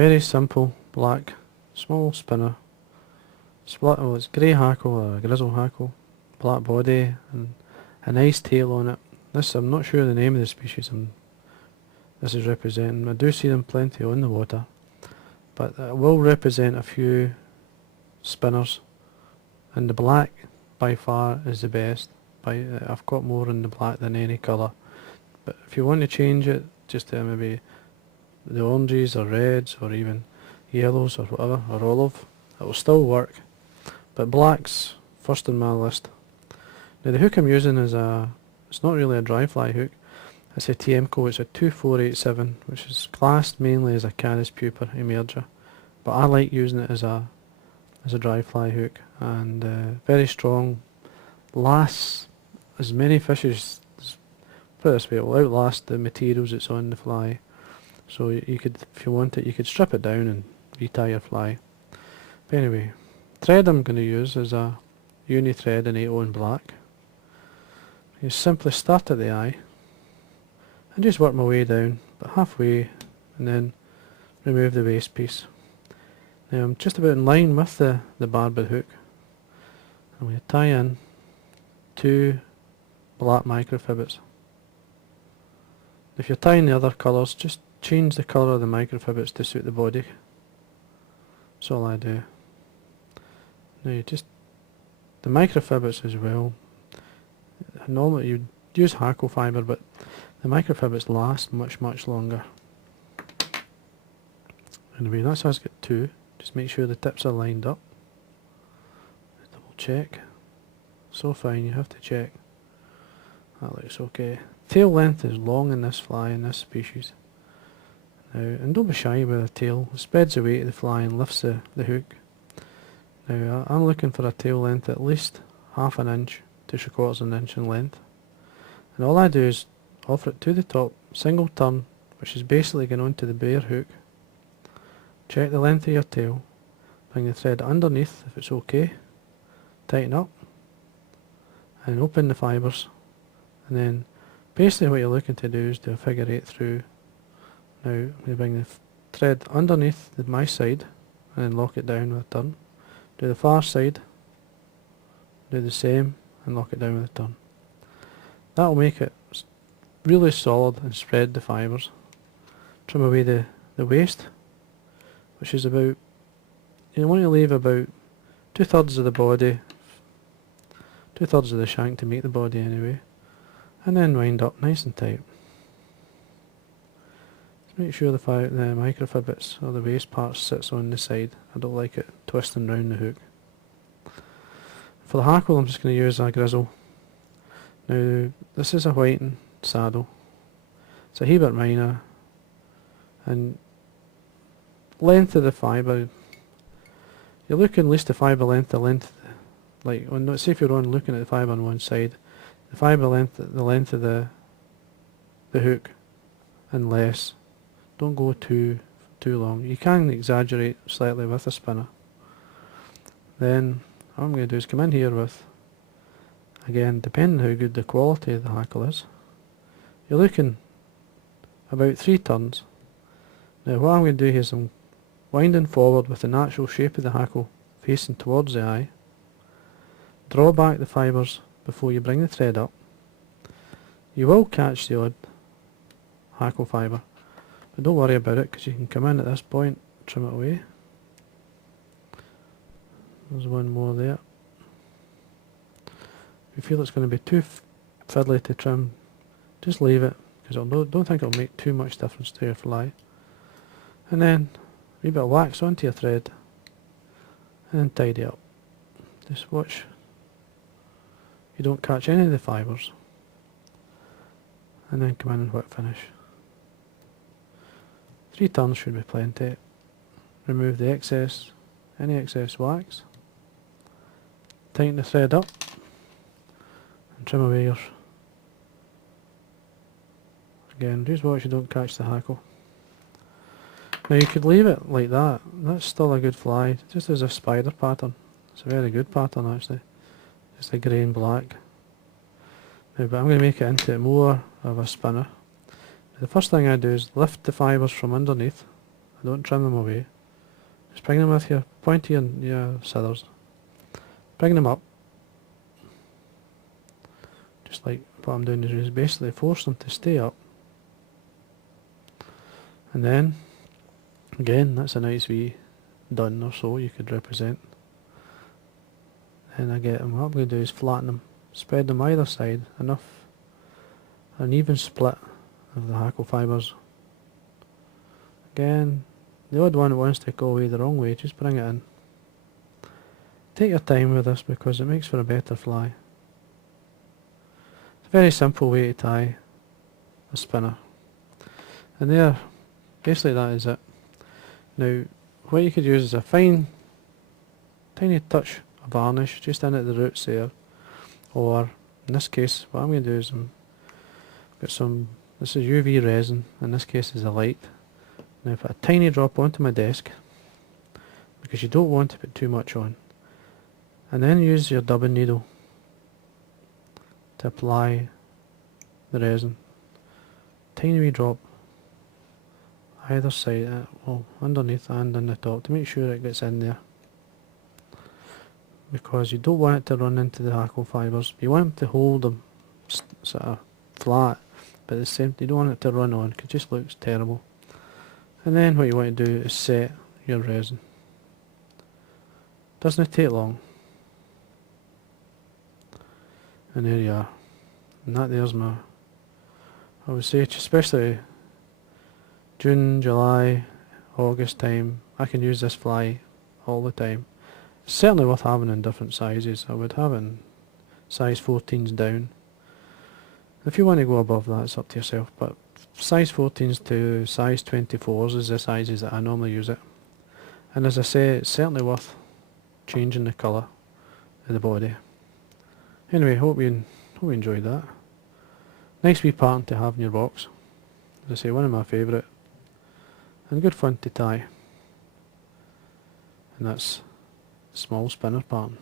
Very simple black small spinner. Split, well, it's grey hackle or a grizzle hackle, black body and a nice tail on it. This, I'm not sure the name of the species this is representing. I do see them plenty on the water, but it will represent a few spinners, and the black by far is the best. I've got more in the black than any colour, but if you want to change it just to maybe the oranges or reds or even yellows or whatever, or olive, it will still work, but black's first on my list. Now the hook I'm using is it's not really a dry fly hook, it's a TMCO, it's a 2487, which is classed mainly as a Canis puper emerger, but I like using it as a dry fly hook, and very strong, lasts as many fishes, put it this way, it will outlast the materials that's on the fly. So you could, if you want it, you could strip it down and retie your fly. But anyway, thread I'm going to use is a uni thread in 8/0 in black. You simply start at the eye and just work my way down, about halfway, and then remove the waste piece. Now I'm just about in line with the barbed hook. I'm going to tie in 2 black microfibrils. If you're tying the other colours, just change the colour of the microfibrils to suit the body. That's all I do. Now you just, the microfibrils as well, normally you'd use hackle fibre, but the microfibrils last much longer. Anyway, that's us got 2. Just make sure the tips are lined up. Double check. So fine, you have to check. That looks okay. Tail length is long in this fly, in this species. Now, and don't be shy with the tail. It spreads the weight of the fly and lifts the hook. Now I'm looking for a tail length at least half an inch to 3/4 an inch in length. And all I do is offer it to the top, single turn, which is basically going onto the bare hook. Check the length of your tail. Bring the thread underneath if it's okay. Tighten up. And open the fibres. And then basically what you're looking to do is do a figure 8 through. Now I'm going to bring the thread underneath my side and then lock it down with a turn. Do the far side, do the same and lock it down with a turn. That will make it really solid and spread the fibres. Trim away the waste, which is about, you want to leave about 2/3 of the body, 2/3 of the shank to make the body anyway, and then wind up nice and tight. Make sure the microfibrils or the waste part sits on the side. I don't like it twisting round the hook. For the hackle I'm just going to use a grizzle. Now this is a whiting saddle. It's a Hebert minor, and length of the fibre, you're looking at least the fibre length, like say if you're on looking at the fibre on one side, the fibre length, the length of the hook and less. Don't go too long. You can exaggerate slightly with a spinner. Then what I'm going to do is come in here with, again, depending how good the quality of the hackle is, you're looking about 3 turns. Now what I'm going to do here is I'm winding forward with the natural shape of the hackle facing towards the eye. Draw back the fibres before you bring the thread up. You will catch the odd hackle fibre, but don't worry about it because you can come in at this point, trim it away. There's one more there. If you feel it's going to be too fiddly to trim, just leave it, because I don't think it'll make too much difference to your fly. And then a wee bit of wax onto your thread and then tidy up. Just watch you don't catch any of the fibres, and then come in and whip finish. 3 turns should be plenty. Remove the any excess wax, tighten the thread up and trim away yours. Again, just watch you don't catch the hackle. Now you could leave it like that, that's still a good fly, just as a spider pattern. It's a very good pattern actually, just a grey and black. Now, but I'm going to make it into more of a spinner. The first thing I do is lift the fibres from underneath I don't trim them away. Just bring them with your pointy and your scissors. Bring them up. Just like what I'm doing is basically force them to stay up. And then, again, that's a nice wee done or so you could represent. Then I get them, what I'm going to do is flatten them, spread them either side, enough, an even split of the hackle fibres. Again, the odd one that wants to go away the wrong way, just bring it in. Take your time with this because it makes for a better fly. It's a very simple way to tie a spinner. And there, basically that is it. Now, what you could use is a fine, tiny touch of varnish just in at the roots there. Or, in this case, what I'm going to do is got some, this is UV resin, in this case is a light. Now put a tiny drop onto my desk, because you don't want to put too much on. And then use your dubbing needle to apply the resin. Tiny wee drop either side, well, underneath and on the top, to make sure it gets in there. Because you don't want it to run into the hackle fibres. You want them to hold them sort of flat, but at the same time you don't want it to run on, because it just looks terrible. And then what you want to do is set your resin. Doesn't take long. And there you are. And that there's my, I would say, especially June, July, August time, I can use this fly all the time. It's certainly worth having in different sizes. I would have it in size 14s down. If you want to go above that, it's up to yourself, but size 14s to size 24s is the sizes that I normally use it. And as I say, it's certainly worth changing the colour of the body. Anyway, hope you enjoyed that. Nice wee pattern to have in your box. As I say, one of my favourite. And good fun to tie. And that's small spinner pattern.